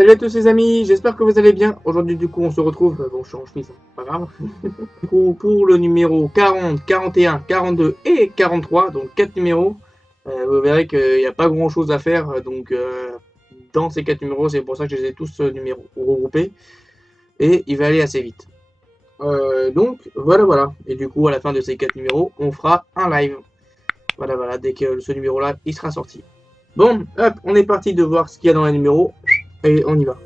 Salut à tous les amis, j'espère que vous allez bien. Aujourd'hui du coup on se retrouve, bon je suis en chemise, pas grave. Du coup pour le numéro 40, 41, 42 et 43, donc 4 numéros. Vous verrez qu'il n'y a pas grand chose à faire, donc dans ces 4 numéros, c'est pour ça que je les ai tous numéros regroupés. Et il va aller assez vite. Donc voilà. Et du coup à la fin de ces 4 numéros, on fera un live. Voilà, dès que ce numéro là, il sera sorti. Bon, hop, on est parti de voir ce qu'il y a dans les numéros. Et on y va.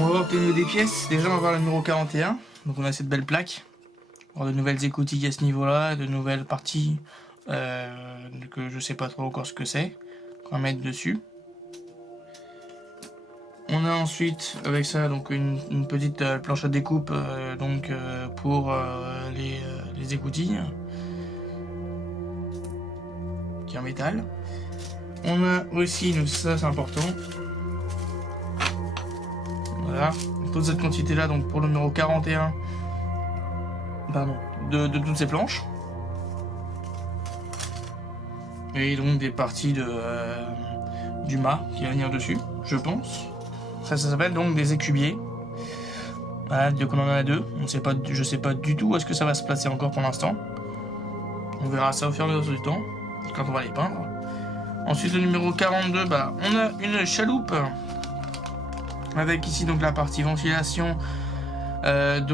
On va obtenir des pièces. Déjà, on va voir le numéro 41. Donc, on a cette belle plaque. On a de nouvelles écoutilles à ce niveau-là, de nouvelles parties que je sais pas trop encore ce que c'est. Qu'on va mettre dessus. On a ensuite, avec ça, donc une petite planche à découpe pour les écoutilles. Qui est en métal. On a aussi, ça c'est important. Voilà, toute cette quantité là, donc pour le numéro 41, pardon, de toutes ces planches. Et donc des parties du mât qui va venir dessus, je pense. Ça s'appelle donc des écubiers. Voilà, donc on en a deux. Je sais pas du tout où est-ce que ça va se placer encore pour l'instant. On verra ça au fur et à mesure du temps, quand on va les peindre. Ensuite le numéro 42, on a une chaloupe. Avec ici donc la partie ventilation punaise.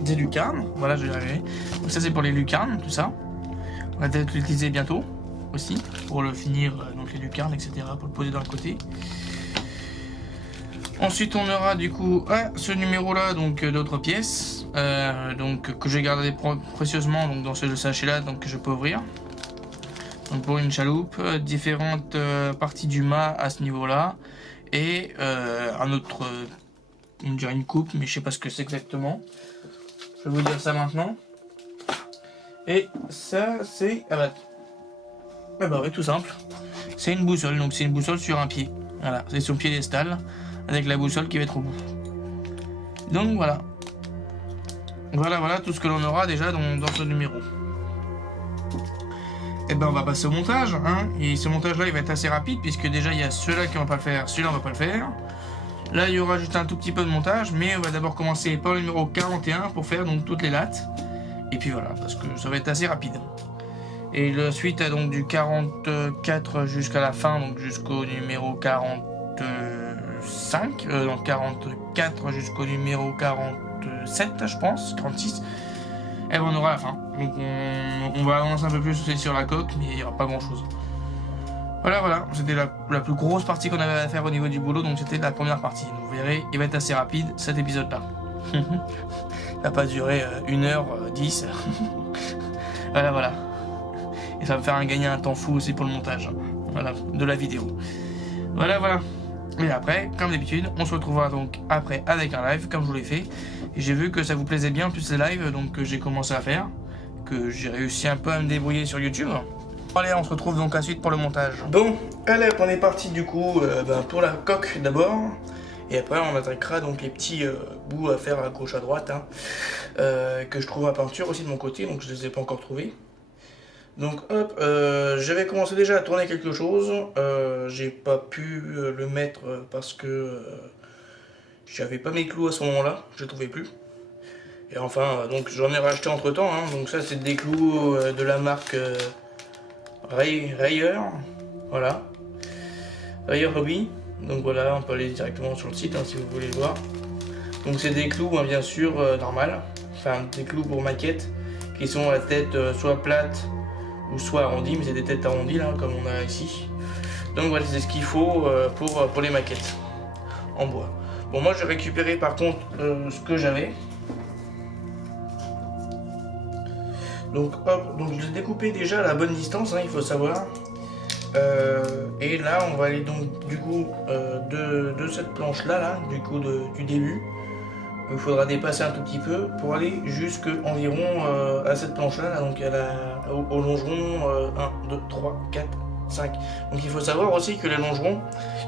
Des lucarnes, voilà, je vais y arriver. Donc ça c'est pour les lucarnes, tout ça. On va peut-être l'utiliser bientôt aussi pour le finir, donc les lucarnes, etc. pour le poser dans le côté. Ensuite on aura du coup ce numéro là, donc d'autres pièces que j'ai gardé précieusement donc dans ce sachet là, donc que je peux ouvrir. Donc pour une chaloupe, différentes parties du mât à ce niveau là, et un autre, on dirait une coupe, mais je sais pas ce que c'est exactement. Je vais vous dire ça maintenant. Et ça c'est, oui, tout simple. C'est une boussole, donc c'est une boussole sur un pied. Voilà, c'est sur piédestal, avec la boussole qui va être au bout. Donc voilà. Voilà tout ce que l'on aura déjà dans ce numéro. Et on va passer au montage, hein. Et ce montage là il va être assez rapide, puisque déjà il y a ceux-là qui vont pas le faire, celui-là on va pas le faire. Là il y aura juste un tout petit peu de montage, mais on va d'abord commencer par le numéro 41 pour faire donc toutes les lattes. Et puis voilà, parce que ça va être assez rapide. Et la suite donc du 44 jusqu'à la fin, donc jusqu'au numéro 45, donc 44 jusqu'au numéro 47 je pense, 46. Et on aura la fin. Donc on va avancer un peu plus sur la coque, mais il n'y aura pas grand chose. Voilà, c'était la plus grosse partie qu'on avait à faire au niveau du boulot, donc c'était la première partie. Donc, vous verrez, il va être assez rapide cet épisode là. Il va pas durer 1h10. voilà. Et ça va me faire gagner un temps fou aussi pour le montage, voilà, de la vidéo. Voilà. Et après, comme d'habitude, on se retrouvera donc après avec un live, comme je vous l'ai fait. Et j'ai vu que ça vous plaisait bien, plus les lives, donc j'ai commencé à faire. Que j'ai réussi un peu à me débrouiller sur YouTube. Allez, on se retrouve donc ensuite pour le montage. Bon, allez, on est parti du coup pour la coque d'abord. Et après, on attaquera donc les petits bouts à faire à gauche, à droite. Que je trouve à peinture aussi de mon côté, donc je ne les ai pas encore trouvés. Donc hop, j'avais commencé déjà à tourner quelque chose, j'ai pas pu le mettre parce que j'avais pas mes clous à ce moment-là, je les trouvais plus. Et enfin, donc j'en ai racheté entre temps, donc ça c'est des clous de la marque Rayer, voilà, Rayer Hobby. Donc voilà, on peut aller directement sur le site si vous voulez le voir. Donc c'est des clous bien sûr normal, enfin des clous pour maquette qui sont à tête soit plate ou soit arrondi, mais c'est des têtes arrondies là, comme on a ici. Donc voilà, c'est ce qu'il faut pour les maquettes. en bois. Bon, moi j'ai récupéré par contre ce que j'avais. Donc hop, donc je l'ai découpé déjà à la bonne distance, hein, il faut savoir. Et là on va aller donc du coup de cette planche là, du coup du début. Il faudra dépasser un tout petit peu pour aller jusque environ à cette planche là, donc au longeron 1, 2, 3, 4, 5. Donc il faut savoir aussi que les longerons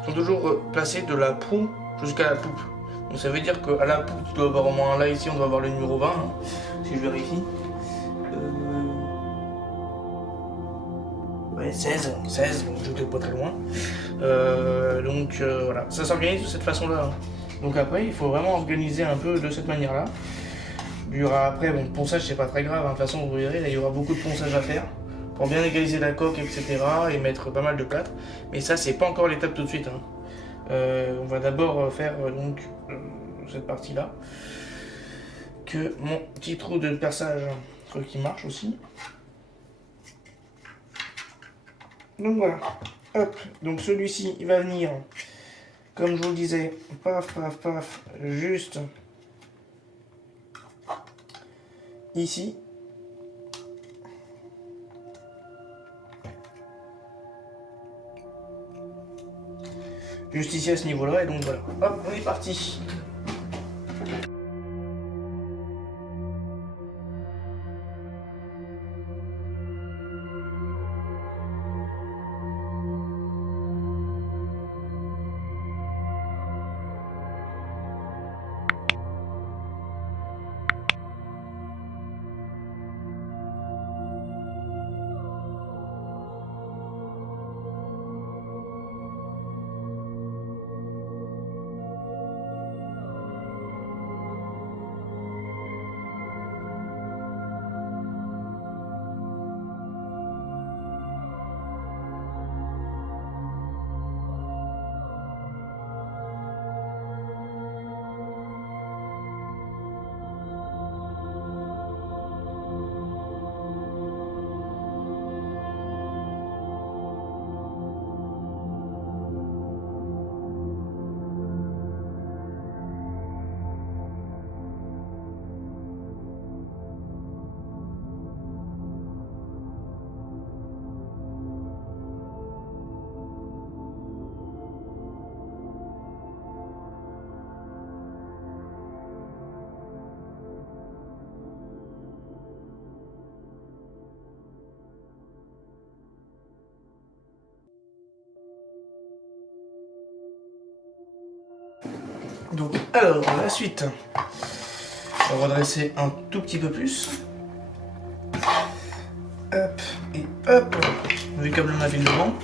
sont toujours placés de la proue jusqu'à la poupe. Donc ça veut dire qu'à la poupe tu dois avoir au moins là ici on doit avoir le numéro 20 hein, si je vérifie. Ouais, 16, donc j'étais pas très loin. Voilà, ça s'organise de cette façon-là. Hein. Donc après, il faut vraiment organiser un peu de cette manière-là. Il y aura après, bon, ponçage c'est pas très grave, hein. De toute façon vous verrez, là, il y aura beaucoup de ponçage à faire pour bien égaliser la coque, etc. et mettre pas mal de plâtre. Mais ça, c'est pas encore l'étape tout de suite. Hein. On va d'abord faire donc cette partie-là. Que mon petit trou de perçage qui marche aussi. Donc voilà, hop, donc celui-ci il va venir, comme je vous le disais, paf, paf, paf, juste ici. Juste ici à ce niveau-là, et donc voilà, hop, on est parti. Donc, alors, la suite. On va redresser un tout petit peu plus. Hop, et hop. Vu comme on a vu devant.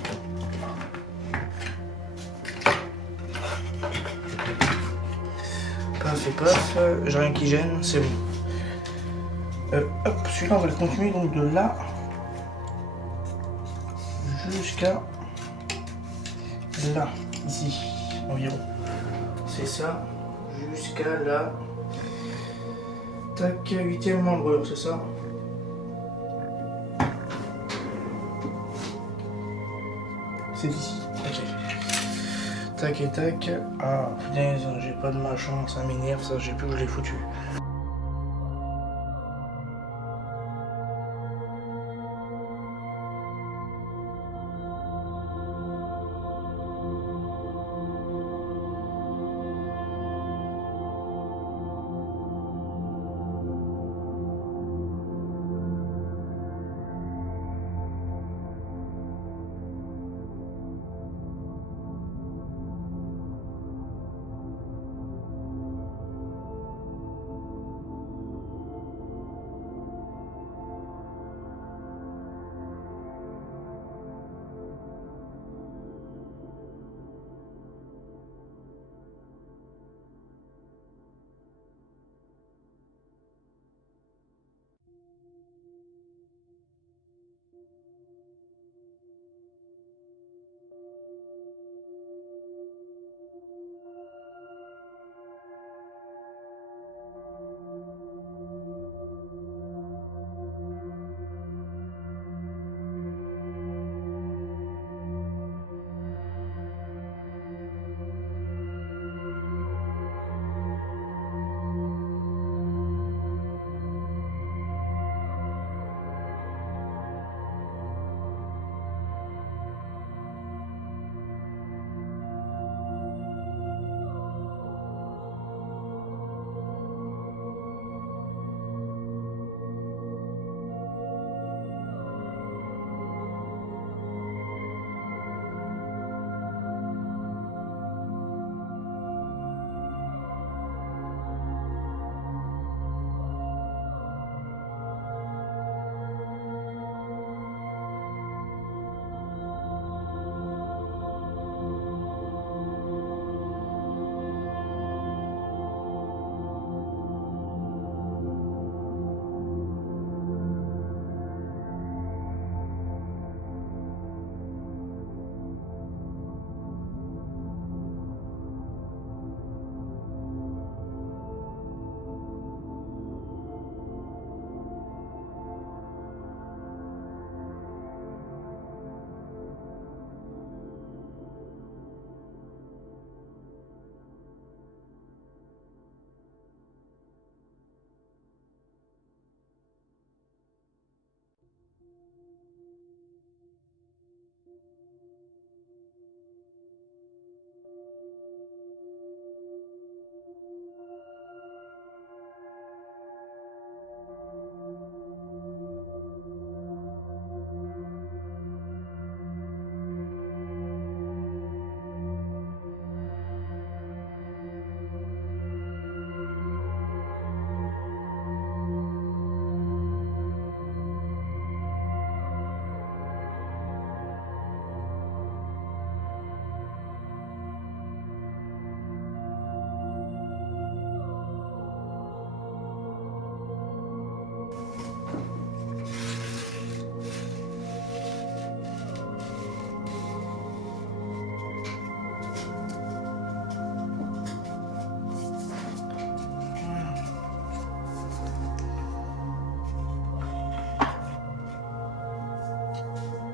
Paf et paf. J'ai rien qui gêne, c'est bon. Hop, celui-là, on va le continuer donc de là jusqu'à là, ici, environ. C'est ça, jusqu'à là. Tac, 8e membrure, c'est ça. C'est ici, ok. Tac et tac. Ah, punaise, j'ai pas de machin, ça m'énerve, ça, j'ai plus où je l'ai foutu.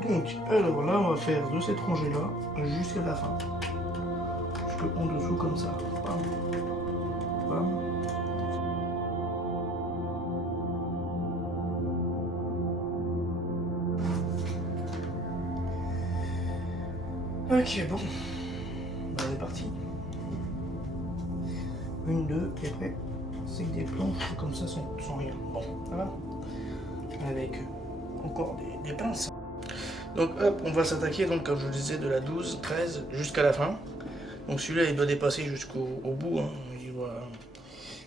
Donc, alors là, on va faire de cette rangée-là jusqu'à la fin. Jusqu'en dessous, comme ça. Bam. Bam. Ok, bon. Bah, on est parti. 1, 2, et après, c'est des planches comme ça sans rien. Bon, ça va. Avec encore des pinces. Donc hop, on va s'attaquer, donc comme je le disais, de la 12, 13 jusqu'à la fin. Donc celui-là, il doit dépasser jusqu'au bout. Hein.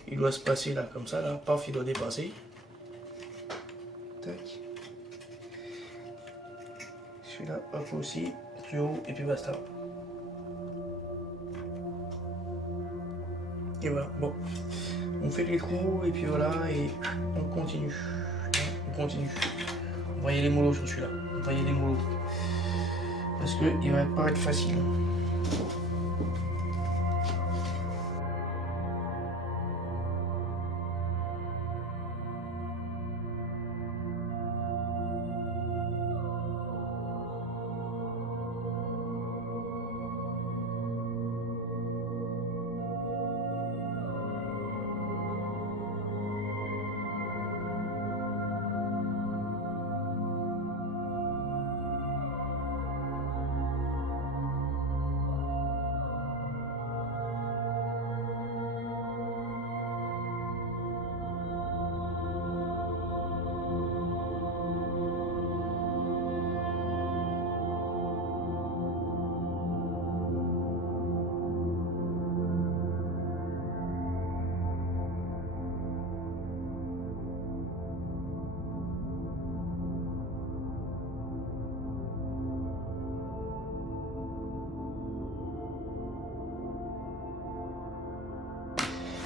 Il doit se passer là, comme ça, là. Paf, il doit dépasser. Tac. Celui-là, hop aussi, plus haut, et puis basta. Et voilà, bon. On fait les trous, et puis voilà, et on continue. On continue. On va y aller mollo sur celui-là. On va y aller mollo. Parce qu'il va pas être facile.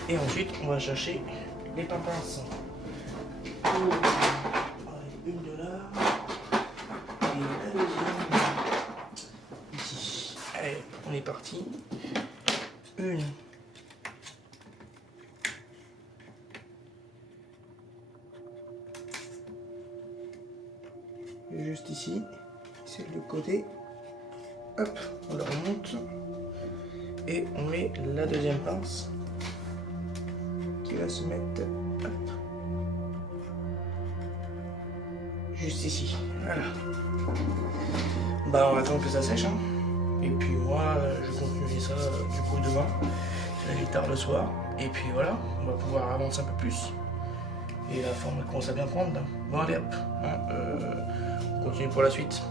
Et ensuite, on va chercher les pinces. Une de là. Et la deuxième. Ici. Allez, on est parti. Une. Juste ici. C'est le côté. Hop, on la remonte. Et on met la deuxième pince. Qui va se mettre hop, juste ici. Voilà. Bah on va attendre que ça sèche. Hein. Et puis moi je continue ça du coup demain. Il est tard le soir. Et puis voilà, on va pouvoir avancer un peu plus. Et la forme commence à bien prendre. Là. Bon allez hop. Hein, on continue pour la suite.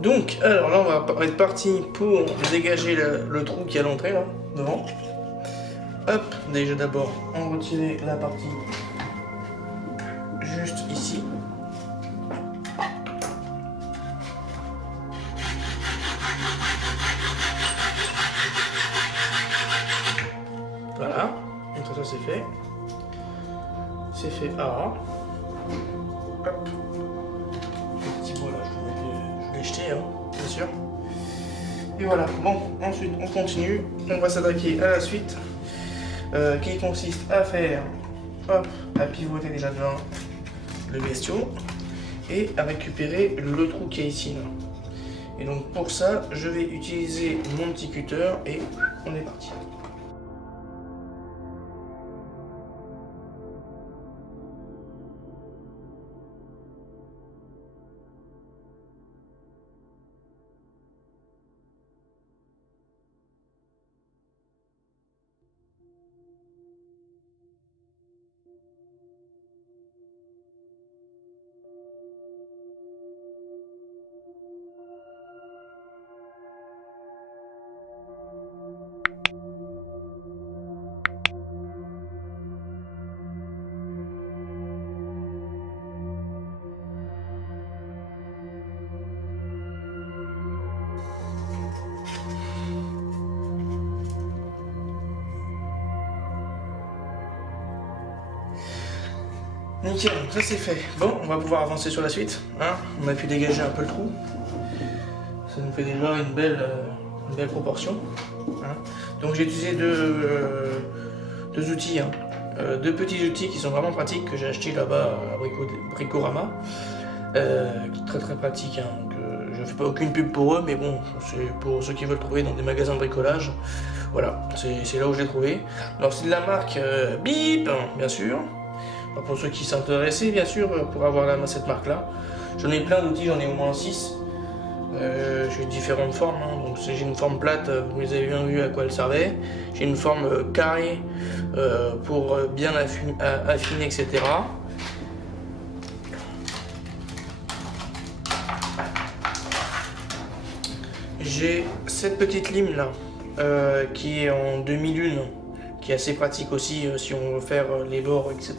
Donc alors là on va être parti pour dégager le trou qui est à l'entrée là, devant. Hop, déjà d'abord, on retire la partie juste ici. Voilà, donc ça c'est fait. C'est fait A. Hop. Le petit bois là, je l'ai jeté, hein, bien sûr. Et voilà, bon, ensuite on continue. On va s'attaquer à la suite. Qui consiste à faire, hop, à pivoter déjà devant le bestiau et à récupérer le trou qui est ici. Là. Et donc pour ça, je vais utiliser mon petit cutter et on est parti. Nickel, ça c'est fait. Bon, on va pouvoir avancer sur la suite. Hein. On a pu dégager un peu le trou. Ça nous fait déjà une belle proportion. Hein. Donc j'ai utilisé deux outils, hein. Deux petits outils qui sont vraiment pratiques que j'ai acheté là-bas à Bricorama. qui est très très pratique. Hein. Donc, je fais pas aucune pub pour eux, mais bon, c'est pour ceux qui veulent trouver dans des magasins de bricolage. Voilà, c'est là où je l'ai trouvé. Alors c'est de la marque Bip, bien sûr. Alors, pour ceux qui s'intéressaient, bien sûr, pour avoir cette marque-là. J'en ai plein d'outils, j'en ai au moins 6. J'ai différentes formes, hein. Donc j'ai une forme plate, vous les avez bien vu à quoi elle servait. J'ai une forme carrée pour bien affiner, etc. J'ai cette petite lime là, qui est en demi-lune, qui est assez pratique aussi si on veut faire les bords, etc.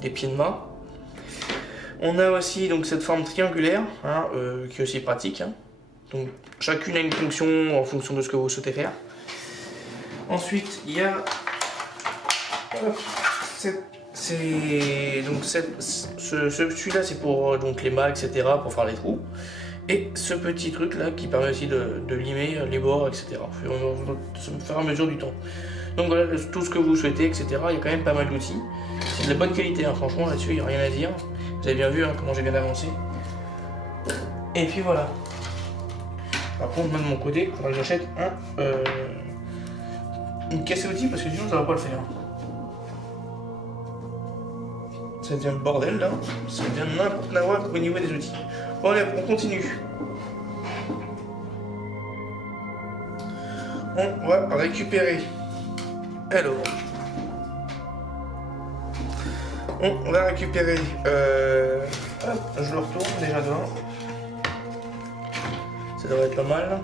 des pieds de mât. On a aussi donc cette forme triangulaire, hein, qui est aussi pratique. Hein. Donc chacune a une fonction en fonction de ce que vous souhaitez faire. Ensuite, il y a celui-là, c'est pour donc les mâts, etc. pour faire les trous. Et ce petit truc là qui permet aussi de limer les bords, etc. au fur et à mesure du temps. Donc voilà tout ce que vous souhaitez, etc. Il y a quand même pas mal d'outils. C'est de la bonne qualité, hein. Franchement là-dessus il n'y a rien à dire. Vous avez bien vu hein, comment j'ai bien avancé. Et puis voilà. Par contre, moi de mon côté, il faudra que j'achète une caisse à outils parce que sinon ça va pas le faire. Ça devient le bordel là. Ça devient n'importe quoi au niveau des outils. Bon allez, on continue. On va récupérer. Alors. On va récupérer. Hop, je le retourne déjà devant. Ça devrait être pas mal.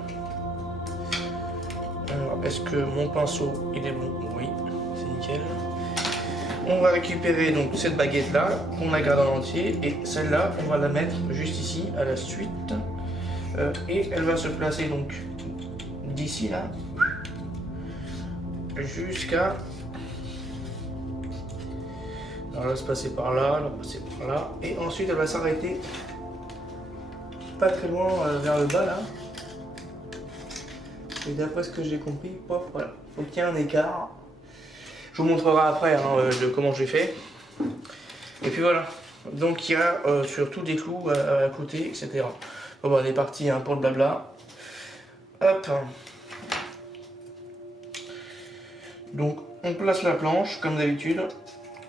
Alors, est-ce que mon pinceau il est bon? Oui, c'est nickel. On va récupérer donc cette baguette là qu'on a gardée en entier et celle-là on va la mettre juste ici à la suite et elle va se placer donc d'ici là jusqu'à. Alors elle va se passer par là, elle va passer par là et ensuite elle va s'arrêter pas très loin vers le bas là. Et d'après ce que j'ai compris, hop, voilà, faut qu'il y ait un écart. Je vous montrerai après hein, de comment j'ai fait. Et puis voilà. Donc il y a surtout des clous à côté, etc. Bon bah on est parti hein, pour le blabla. Hop. Donc on place la planche comme d'habitude.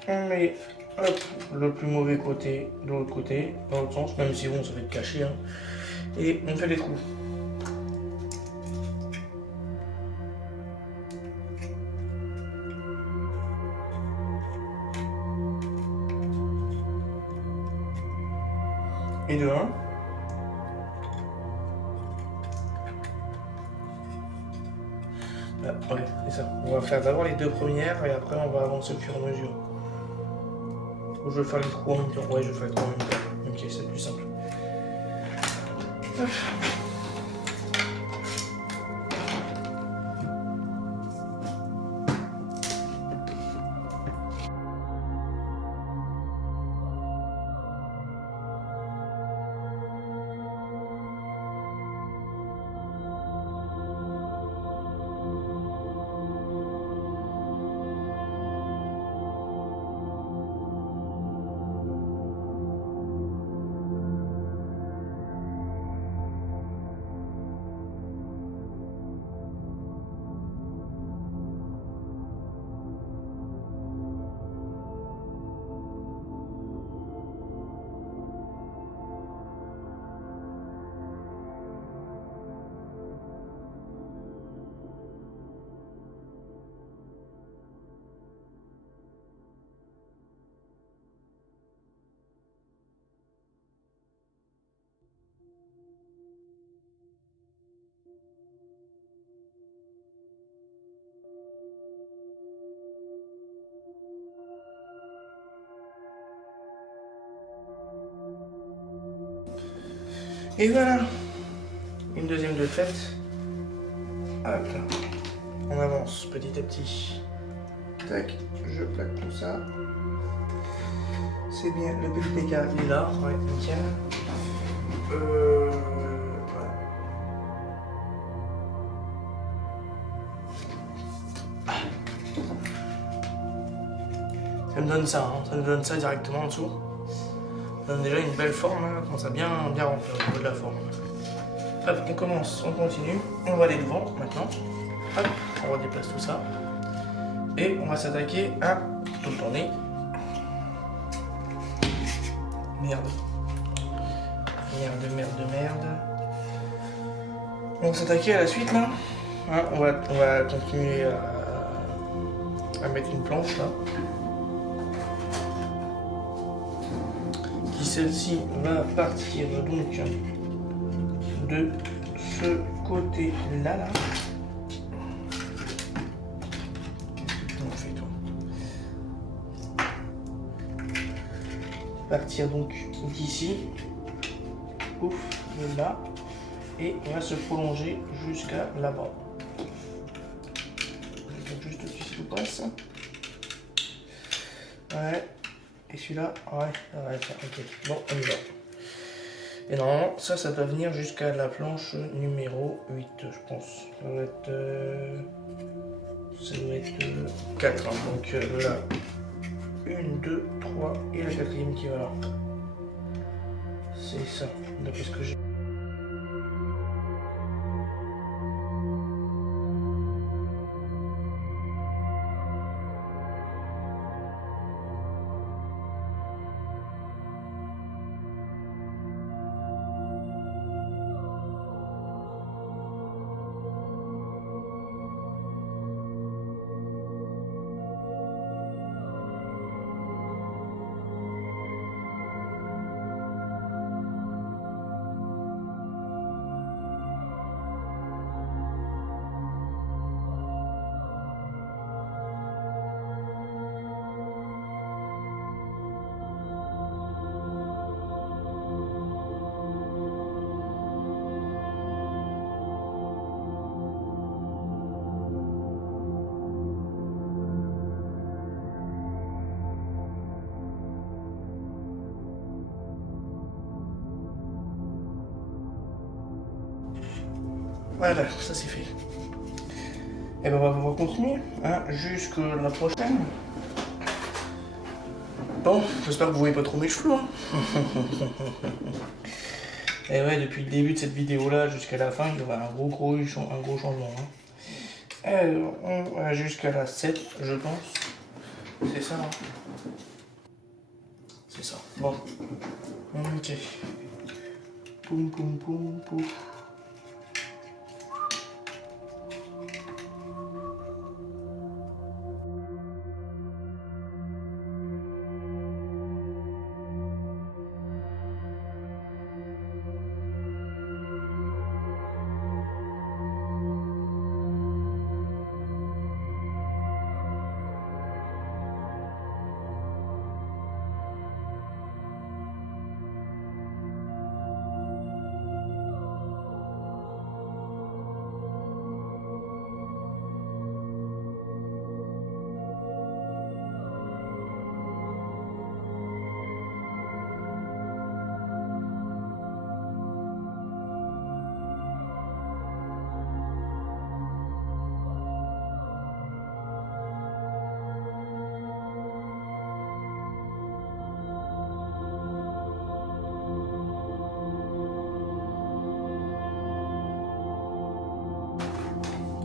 On met hop, le plus mauvais côté de l'autre côté, dans l'autre sens, même si bon ça va être caché. Hein. Et on fait les trous. Et de 1. Ah, ouais, c'est ça. On va faire d'abord les deux premières et après on va avancer au fur et à mesure. Ou je vais faire les trous en même temps. Ouais, je vais faire les trous en même temps. Ok, c'est plus simple. Et voilà, une deuxième de faite. Hop là, on avance petit à petit. Tac, je plaque tout ça. C'est bien, le petit écart il est là, ouais, nickel. Voilà. Ça me donne ça, hein, ça me donne ça directement en dessous. Ça donne déjà une belle forme, là, commence à bien remplir au niveau de la forme. Hop, on commence, on continue, on va aller devant maintenant. Hop, on redéplace tout ça. Et on va s'attaquer à tout tourner. Merde. Merde. On va s'attaquer à la suite là. Hein, on va continuer à mettre une planche là. Qui celle-ci va partir donc de ce côté là. Partir donc d'ici, ouf, de là, et on va se prolonger jusqu'à là-bas. Donc juste au-dessus si tout passe. Ouais, et celui-là, ouais, ok, bon, on y va. Et normalement, ça doit venir jusqu'à la planche numéro 8, je pense. Ça doit être 4, hein. Donc là. 1, 2, 3 et la quatrième qui va là. C'est ça, d'après ce que j'ai. Voilà, ça c'est fait. Et ben on va pouvoir continuer hein, jusqu'à la prochaine. Bon, j'espère que vous voyez pas trop mes cheveux. Hein. Et ouais, depuis le début de cette vidéo là jusqu'à la fin, il y aura un gros changement. Hein. Alors, on va jusqu'à la 7, je pense. C'est ça. Hein. C'est ça. Bon. Ok. Poum poum poum pouf.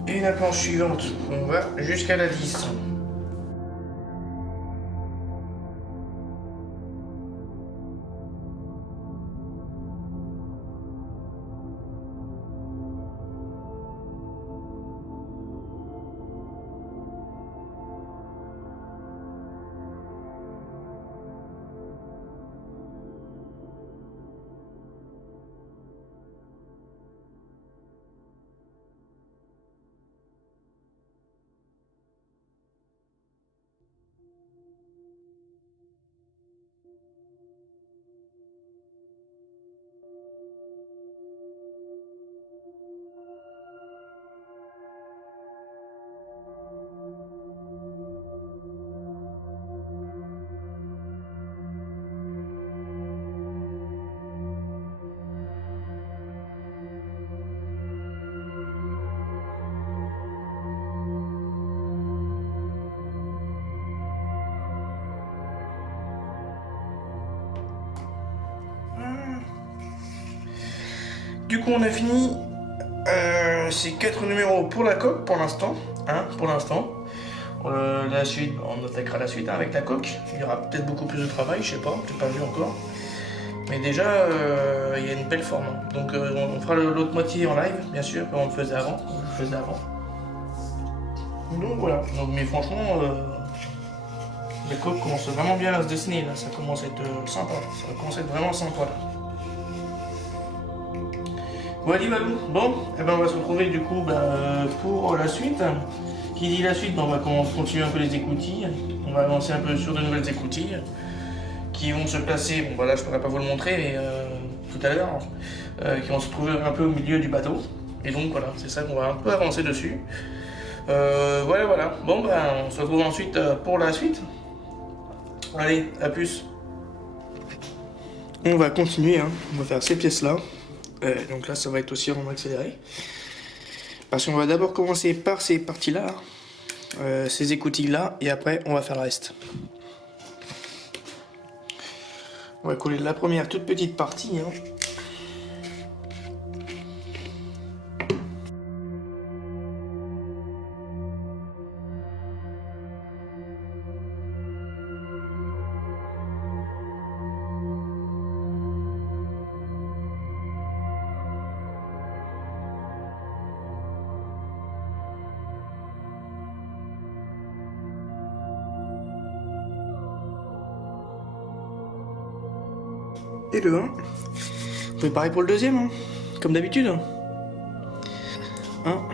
Et la planche suivante, on va jusqu'à la 10. Du coup, on a fini ces 4 numéros pour la coque pour l'instant. Hein, pour l'instant. La suite, on attaquera la suite hein, avec la coque. Il y aura peut-être beaucoup plus de travail, je sais pas, j'ai pas vu encore. Mais déjà, il y a une belle forme. Hein. Donc on fera l'autre moitié en live, bien sûr, comme on le faisait avant. Donc voilà. Donc, mais franchement, la coque commence vraiment bien à se dessiner. Là. Ça commence à être sympa. Ça commence à être vraiment sympa là. Voilà, bon, et ben on va se retrouver du coup pour la suite. Qui dit la suite, on va continuer un peu les écoutilles. On va avancer un peu sur de nouvelles écoutilles qui vont se placer, bon voilà, je pourrais pas vous le montrer, mais tout à l'heure, qui vont se trouver un peu au milieu du bateau. Et donc voilà, c'est ça qu'on va un peu avancer dessus. Voilà. Bon, on se retrouve ensuite pour la suite. Allez, à plus. On va continuer, hein. On va faire ces pièces-là. Donc là, ça va être aussi en accéléré. Parce qu'on va d'abord commencer par ces parties-là, ces écoutilles-là, et après, on va faire le reste. On va coller la première toute petite partie. Hein. Et le 1. On fait pareil pour le deuxième, hein, comme d'habitude. 1.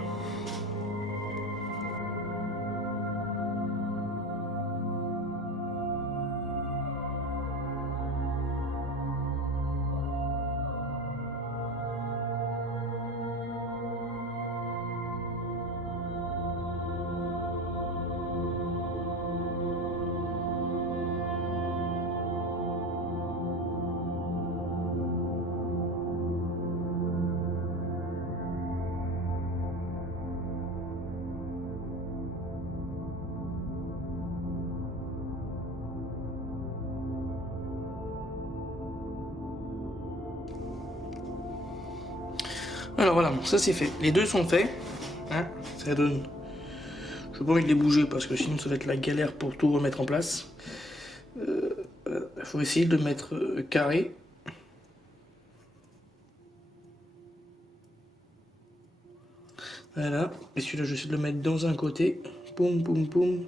Alors voilà, ça c'est fait. Les deux sont faits. Hein, ça donne. Je n'ai pas envie de les bouger parce que sinon ça va être la galère pour tout remettre en place. Il faut essayer de le mettre carré. Voilà. Et celui-là, j'essaie de le mettre dans un côté. Poum, poum, poum.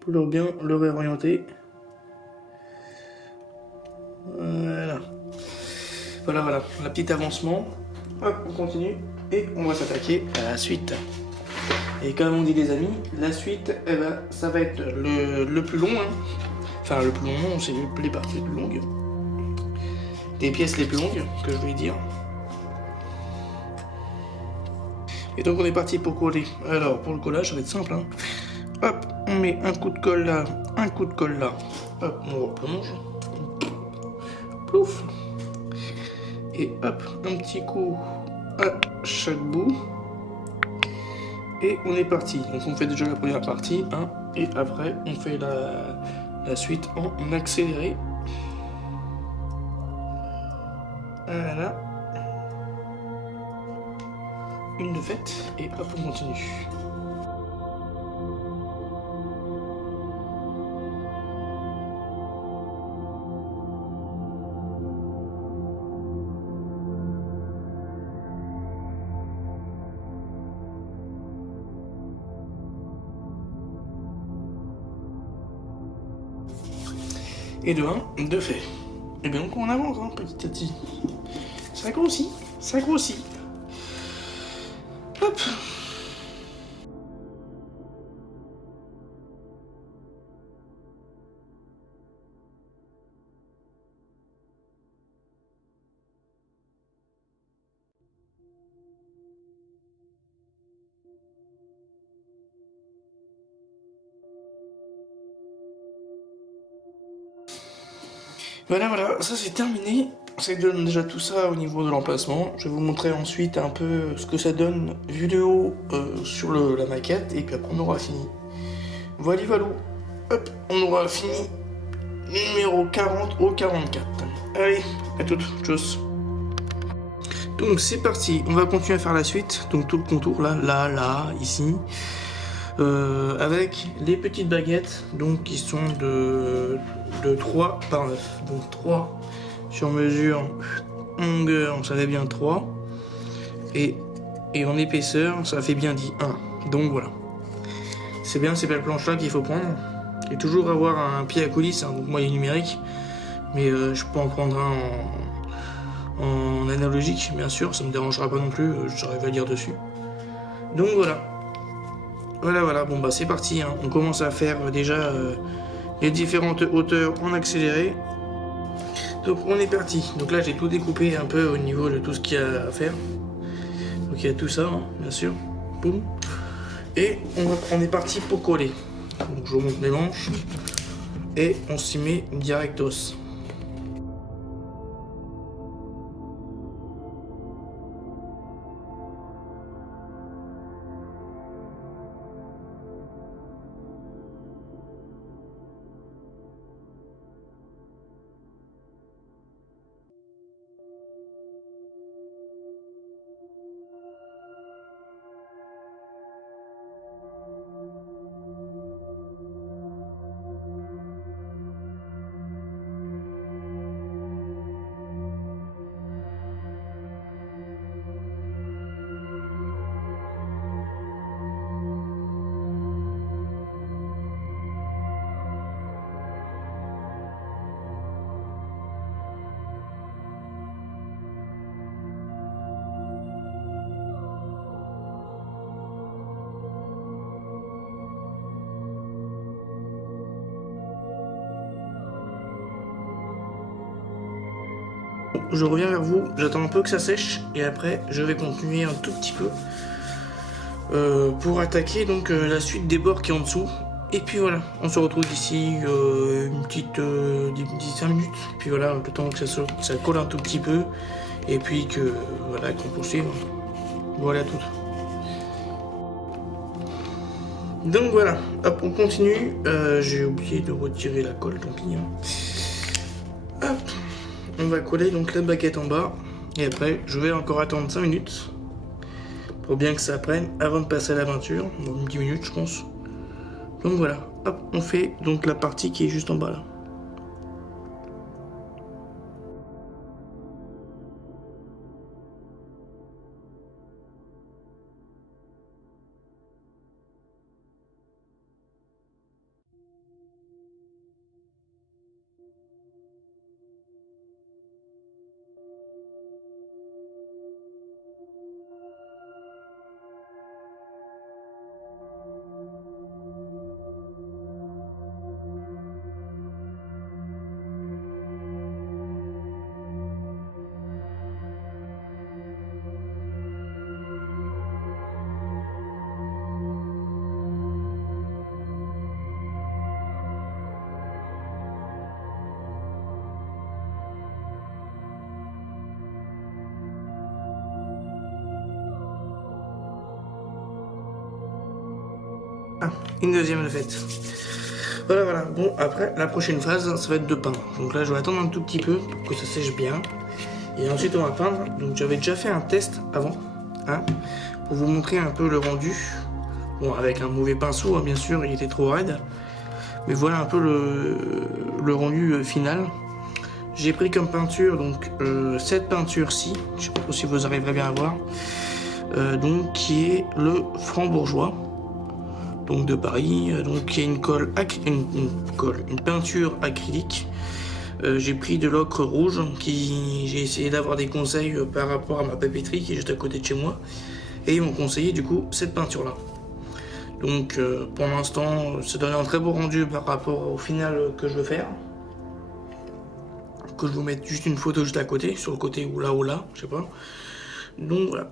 Pour bien le réorienter. Voilà. La petite avancement. Hop, on continue. Et on va s'attaquer à la suite. Et comme on dit les amis, la suite, eh ben, ça va être le plus long. Hein. Enfin, le plus long, non, c'est les parties les plus longues. Des pièces les plus longues, que je vais dire. Et donc on est parti pour coller. Alors, pour le collage, ça va être simple. Hein. Hop, on met un coup de colle là, un coup de colle là. Hop, on replonge. Plouf. Et hop, un petit coup à chaque bout. Et on est parti. Donc on fait déjà la première partie, hein, et après on fait la suite en accéléré. Voilà. Une de faite, et hop, on continue. Et de 1, de fait. Et bien donc on avance hein, petit à petit. Ça grossit, ça grossit. Hop. Voilà, ça c'est terminé. Ça donne déjà tout ça au niveau de l'emplacement. Je vais vous montrer ensuite un peu ce que ça donne vu de haut sur la maquette. Et puis après on aura fini. Voilà. Hop, on aura fini numéro 40 au 44. Allez, à toutes, tchuss. Donc c'est parti, on va continuer à faire la suite, donc tout le contour là, ici, avec les petites baguettes, donc qui sont de 3 par 9, donc 3 sur mesure, longueur, ça fait bien 3, et en épaisseur, ça fait bien dit 1, donc voilà. C'est bien ces belles planches là qu'il faut prendre, et toujours avoir un pied à coulisse, hein, donc moi il est numérique, mais je peux en prendre un en analogique, bien sûr, ça me dérangera pas non plus, j'arrive à lire dessus. Donc voilà. Voilà, bon bah c'est parti, hein. On commence à faire déjà les différentes hauteurs en accéléré. Donc on est parti. Donc là j'ai tout découpé un peu au niveau de tout ce qu'il y a à faire. Donc il y a tout ça, hein, bien sûr. Boum. Et on est parti pour coller. Donc je remonte les manches et on s'y met directos. Je reviens vers vous, j'attends un peu que ça sèche et après je vais continuer un tout petit peu pour attaquer donc la suite des bords qui est en dessous. Et puis voilà, on se retrouve d'ici une petite 5 minutes. Puis voilà, le temps que ça colle un tout petit peu et puis que voilà qu'on poursuive. Voilà tout. Donc voilà, hop, on continue. J'ai oublié de retirer la colle, tant pis. Hop. On va coller donc la baguette en bas et après je vais encore attendre 5 minutes pour bien que ça prenne avant de passer à la peinture, donc 10 minutes je pense. Donc voilà, hop, on fait donc la partie qui est juste en bas là. Ah, une deuxième de faite. Voilà, bon après la prochaine phase ça va être de peindre. Donc là je vais attendre un tout petit peu pour que ça sèche bien. Et ensuite on va peindre. Donc j'avais déjà fait un test avant, hein, pour vous montrer un peu le rendu. Bon avec un mauvais pinceau hein, bien sûr, il était trop raide. Mais voilà un peu le rendu final. J'ai pris comme peinture donc cette peinture-ci, je sais pas trop si vous arriverez bien à voir, donc qui est le Franc-Bourgeois. Donc de Paris, donc il y a une peinture acrylique. J'ai pris de l'ocre rouge, j'ai essayé d'avoir des conseils par rapport à ma papeterie qui est juste à côté de chez moi, et ils m'ont conseillé du coup cette peinture là. Donc pour l'instant ça donne un très beau rendu par rapport au final que je veux faire. Que je vous mette juste une photo juste à côté, sur le côté ou là, je sais pas. Donc voilà.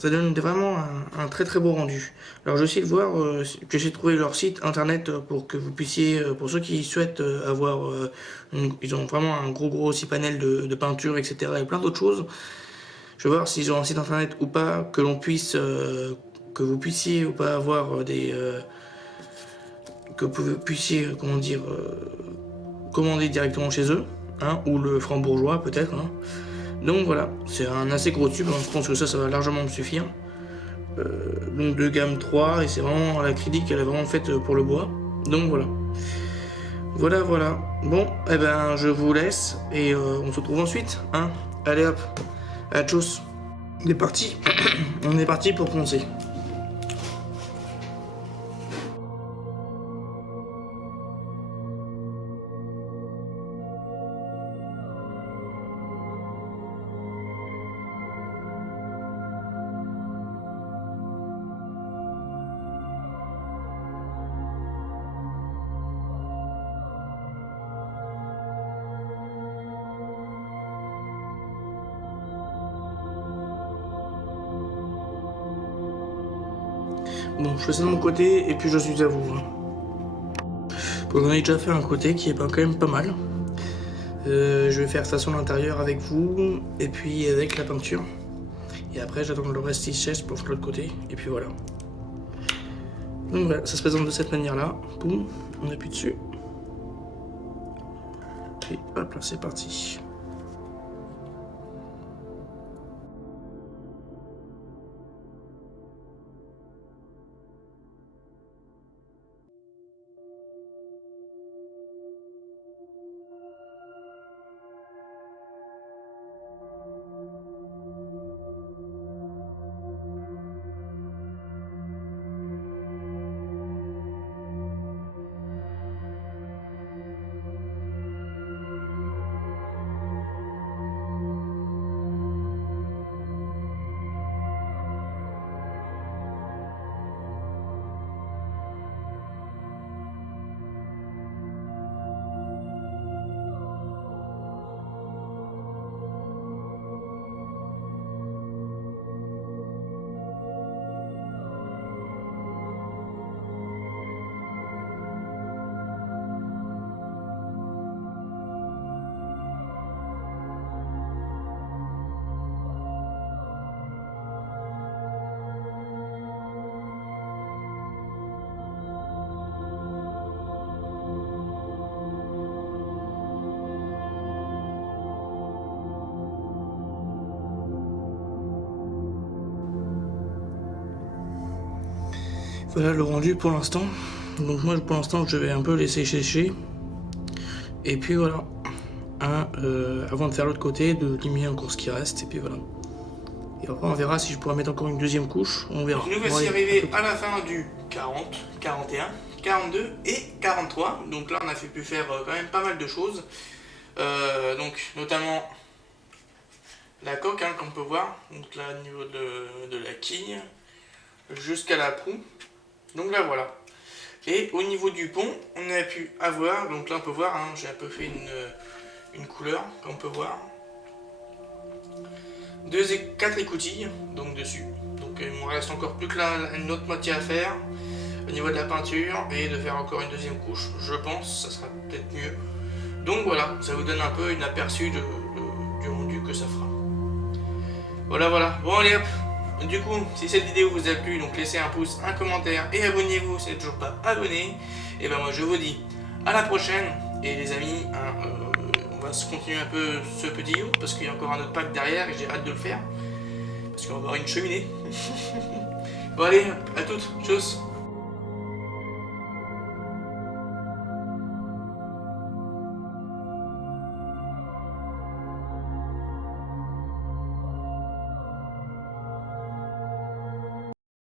Ça donne vraiment un très très beau rendu. Alors je vais de voir, j'essaie de trouver leur site internet pour que vous puissiez, pour ceux qui souhaitent avoir, ils ont vraiment un gros aussi panel de peinture, etc. et plein d'autres choses. Je vais voir s'ils ont un site internet ou pas, que l'on puisse, que vous puissiez ou pas avoir que vous puissiez, comment dire, commander directement chez eux, hein, ou le Franc-Bourgeois peut-être, hein. Donc voilà, c'est un assez gros tube, je pense que ça va largement me suffire. Donc de gamme 3, et c'est vraiment la critique, elle est vraiment faite pour le bois. Donc voilà. Voilà. Bon, eh ben je vous laisse et on se retrouve ensuite. Hein. Allez hop, à tchuss. On est parti. On est parti pour poncer. Bon, je fais ça de mon côté et puis je suis à vous. J'en ai déjà fait un côté qui est quand même pas mal. Je vais faire ça sur l'intérieur avec vous et puis avec la peinture. Et après j'attends que le reste il sèche pour faire l'autre côté. Et puis voilà. Donc voilà, ça se présente de cette manière là. Boum, on appuie dessus. Et hop là, c'est parti. Voilà le rendu pour l'instant. Donc moi pour l'instant je vais un peu laisser sécher. Et puis voilà. Avant de faire l'autre côté, de diminuer encore ce qui reste. Et puis voilà. Et après on verra si je pourrais mettre encore une deuxième couche. On verra. Donc nous voici arrivés à la fin du 40, 41, 42 et 43. Donc là on a pu faire quand même pas mal de choses. Donc notamment la coque hein, qu'on peut voir. Donc là au niveau de la quille jusqu'à la proue. Donc là voilà. Et au niveau du pont, on a pu avoir, donc là on peut voir, hein, j'ai un peu fait une couleur, comme on peut voir. 4 écoutilles, donc dessus. Donc il me reste encore plus que une autre moitié à faire au niveau de la peinture et de faire encore une deuxième couche, je pense, ça sera peut-être mieux. Donc voilà, ça vous donne un peu une aperçu du rendu que ça fera. Voilà. Bon allez hop. Du coup, si cette vidéo vous a plu, donc laissez un pouce, un commentaire et abonnez-vous si vous n'êtes toujours pas abonné. Et ben moi je vous dis à la prochaine. Et les amis, on va se continuer un peu ce petit yacht parce qu'il y a encore un autre pack derrière et j'ai hâte de le faire. Parce qu'on va avoir une cheminée. Bon allez, à toutes, tchuss.